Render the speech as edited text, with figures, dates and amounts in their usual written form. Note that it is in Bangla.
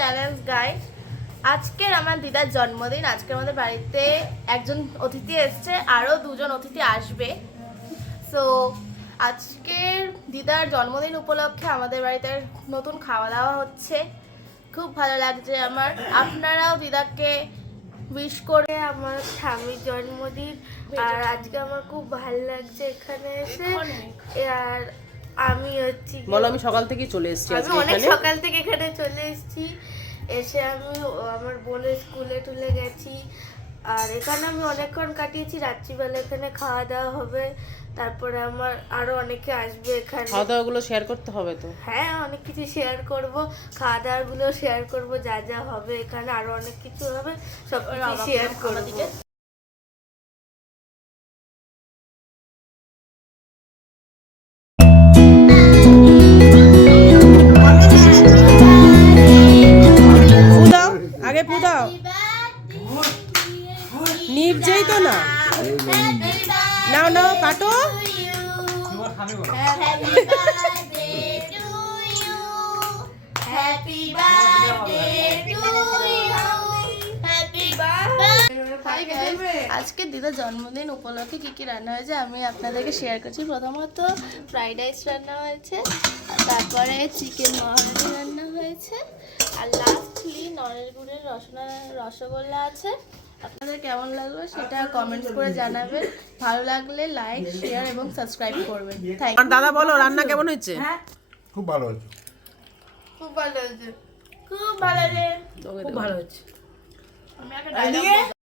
Challenge guys. আজকের আমার দিদার জন্মদিন। আজকে আমাদের বাড়িতে একজন অতিথি এসছে, আরও দুজন অতিথি আসবে। সো আজকের দিদার জন্মদিন উপলক্ষে আমাদের বাড়িতে নতুন খাওয়া দাওয়া হচ্ছে। খুব ভালো লাগছে আমার। আপনারাও দিদাকে উইশ করে। আমার স্বামীর জন্মদিন, আর আজকে আমার খুব ভালো লাগছে এখানে এসে। আর আমি হচ্ছি বলো, আমি সকাল থেকেই চলে এসেছি আমি আজকে অনেক এখানে। সকাল থেকে এখানে চলে এসেছি। এসে আমি আমার বোনের স্কুলে টুলে গেছি, আর এখানে আমি অনেকক্ষণ কাটিয়েছি। রাত্রিবেলা এখানে খাওয়া দাওয়া হবে, তারপরে আমার আরো অনেকে আসবে এখানে। খাওয়া দাওয়া গুলো শেয়ার করতে হবে তো। হ্যাঁ, অনেক কিছু শেয়ার করব, খাওয়া দাওয়ার গুলো শেয়ার করব, যা যা হবে এখানে আরো অনেক কিছু হবে, সব কিছু শেয়ার করব। পুদাও, আগে পুদাও। নিভছেই তো না। নাও নাও, কাটো। আজকে দিদার জন্মদিন উপলক্ষে কি কি রান্না হয়েছে আমি আপনাদেরকে শেয়ার করছি। প্রথমত ফ্রাইড রাইস রান্না হয়েছে, তারপরে চিকেন মহারানি রান্না হয়েছে, আর লাস্টলি নলের গুড়ের রসগোল্লা আছে। আপনাদের কেমন লাগলো সেটা কমেন্টস করে জানাবেন। ভালো লাগলে লাইক, শেয়ার এবং সাবস্ক্রাইব করবেন। থ্যাংক আর দাদা বলো, রান্না কেমন হয়েছে? খুব ভালো হয়েছে। খুব ভালো হয়েছে, খুব ভালো হয়েছে, খুব ভালো হয়েছে। আমি একটা dialogue